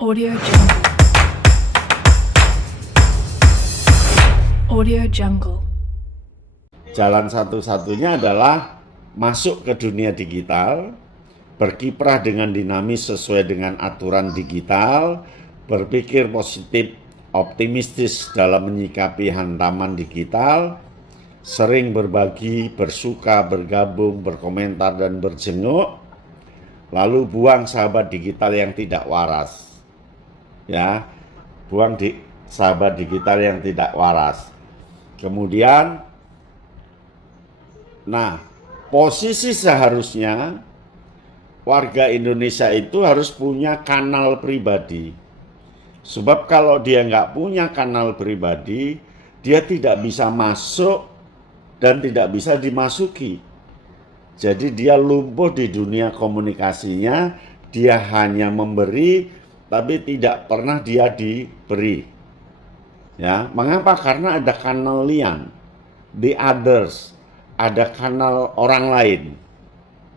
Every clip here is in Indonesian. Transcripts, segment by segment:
Audio Jungle. Audio Jungle. Jalan satu-satunya adalah masuk ke dunia digital, berkiprah dengan dinamis sesuai dengan aturan digital, berpikir positif, optimistis dalam menyikapi hantaman digital, sering berbagi, bersuka, bergabung, berkomentar, dan berjenguk, lalu buang sahabat digital yang tidak waras. Ya, buang sahabat digital yang tidak waras. Kemudian, posisi seharusnya warga Indonesia itu harus punya kanal pribadi. Sebab kalau dia nggak punya kanal pribadi, dia tidak bisa masuk dan tidak bisa dimasuki. Jadi dia lumpuh di dunia komunikasinya, dia hanya memberi tapi tidak pernah dia diberi. Ya, mengapa? Karena ada kanal lian, the others, ada kanal orang lain.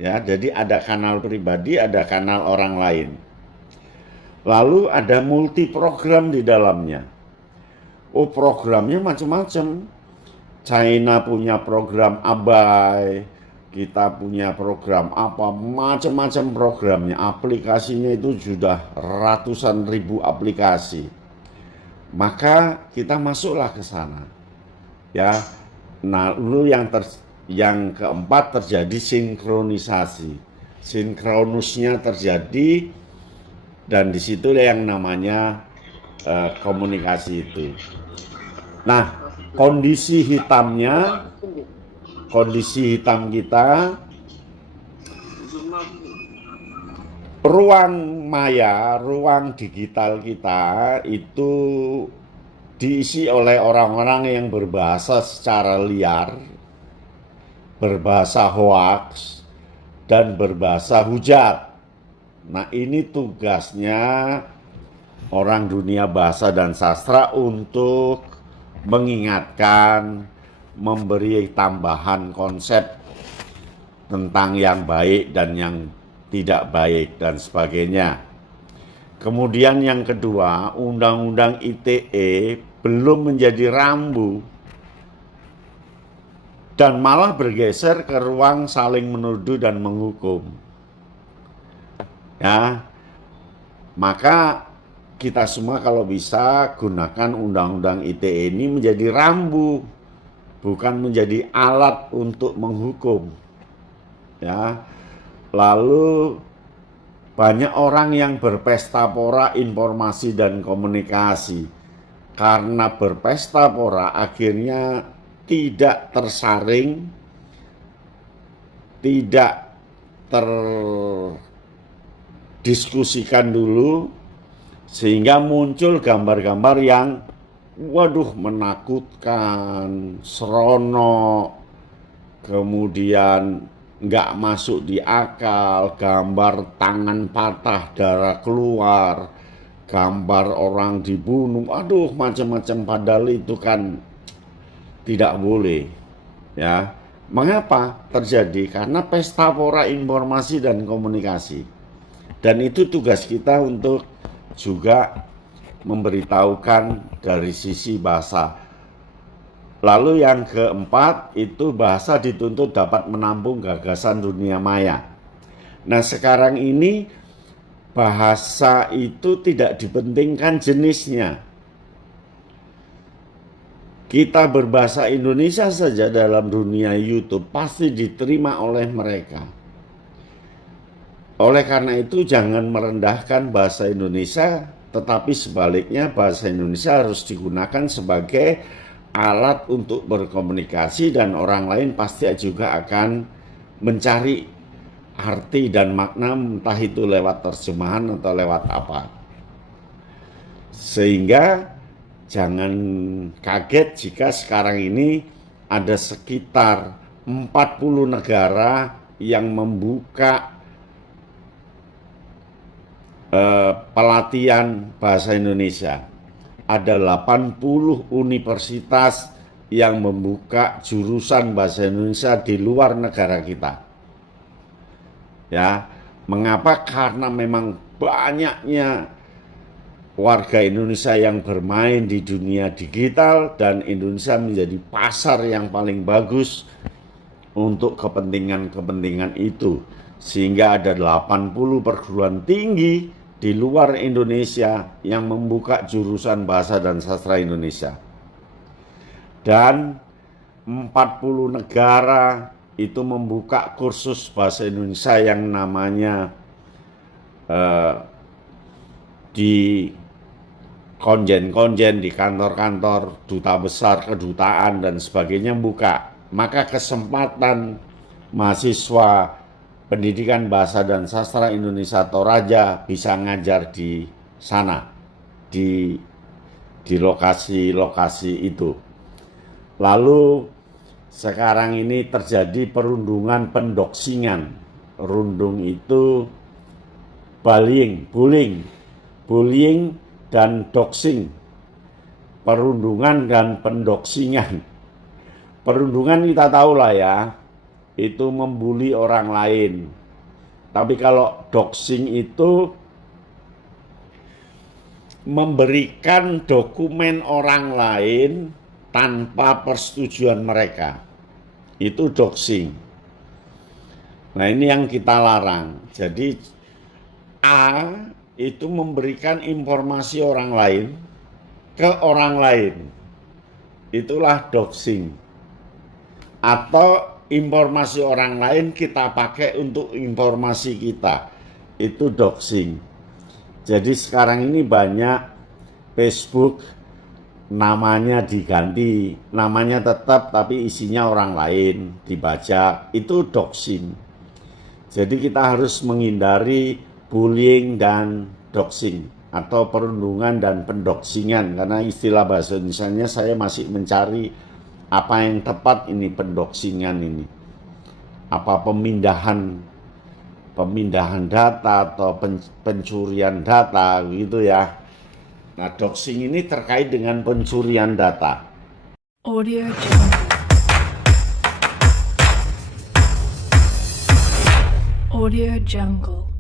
Ya, jadi ada kanal pribadi, ada kanal orang lain. Lalu ada multi program di dalamnya. Oh, programnya macam-macam. China punya program Abai, kita punya program apa, macam-macam programnya. Aplikasinya itu sudah ratusan ribu aplikasi. Maka kita masuklah ke sana. Ya. Nah, lalu yang keempat terjadi sinkronisasi. Sinkronusnya terjadi dan disitulah yang namanya komunikasi itu. Nah, kondisi hitam kita, ruang maya, ruang digital kita itu diisi oleh orang-orang yang berbahasa secara liar, berbahasa hoaks, dan berbahasa hujat. Nah, ini tugasnya orang dunia bahasa dan sastra untuk mengingatkan, memberi tambahan konsep tentang yang baik dan yang tidak baik dan sebagainya. Kemudian yang kedua, Undang-Undang ITE belum menjadi rambu dan malah bergeser ke ruang saling menuduh dan menghukum. Ya, maka kita semua kalau bisa gunakan Undang-Undang ITE ini menjadi rambu, bukan menjadi alat untuk menghukum. Ya, lalu banyak orang yang berpesta pora informasi dan komunikasi. Karena berpesta pora akhirnya tidak tersaring, tidak terdiskusikan dulu, sehingga muncul gambar-gambar yang menakutkan, seronok, kemudian nggak masuk di akal, gambar tangan patah, darah keluar, gambar orang dibunuh, macam-macam, padahal itu kan tidak boleh. Ya, mengapa terjadi? Karena pesta pora informasi dan komunikasi. Dan itu tugas kita untuk juga memberitahukan dari sisi bahasa. Lalu yang keempat itu bahasa dituntut dapat menampung gagasan dunia maya. Nah, sekarang ini bahasa itu tidak dipentingkan jenisnya. Kita berbahasa Indonesia saja dalam dunia YouTube pasti diterima oleh mereka. Oleh karena itu jangan merendahkan bahasa Indonesia, tetapi sebaliknya bahasa Indonesia harus digunakan sebagai alat untuk berkomunikasi dan orang lain pasti juga akan mencari arti dan makna, entah itu lewat terjemahan atau lewat apa. Sehingga jangan kaget jika sekarang ini ada sekitar 40 negara yang membuka pelatihan bahasa Indonesia. Ada 80 universitas yang membuka jurusan bahasa Indonesia di luar negara kita. Ya, mengapa? Karena memang banyaknya warga Indonesia yang bermain di dunia digital, dan Indonesia menjadi pasar yang paling bagus untuk kepentingan-kepentingan itu, sehingga ada 80 perguruan tinggi di luar Indonesia yang membuka jurusan bahasa dan sastra Indonesia, dan 40 negara itu membuka kursus bahasa Indonesia yang namanya di konjen-konjen, di kantor-kantor, duta besar, kedutaan, dan sebagainya buka. Maka kesempatan mahasiswa pendidikan bahasa dan sastra Indonesia Toraja bisa ngajar di sana, di lokasi-lokasi itu. Lalu sekarang ini terjadi perundungan pendoksingan. Rundung itu bullying dan doxing. Perundungan dan pendoksingan. Perundungan kita tahu lah ya, itu membuli orang lain. Tapi kalau doxing itu memberikan dokumen orang lain tanpa persetujuan mereka. Itu doxing. Nah, ini yang kita larang. Jadi A itu memberikan informasi orang lain ke orang lain. Itulah doxing. Atau informasi orang lain kita pakai untuk informasi kita. Itu doxing. Jadi sekarang ini banyak Facebook namanya diganti, namanya tetap tapi isinya orang lain, dibajak. Itu doxing. Jadi kita harus menghindari bullying dan doxing atau perundungan dan pendoksingan, karena istilah bahasa Indonesianya saya masih mencari apa yang tepat ini pendoksingan ini. Apa pemindahan data atau pencurian data gitu ya. Nah, doxing ini terkait dengan pencurian data. Audio Jungle. Audio Jungle.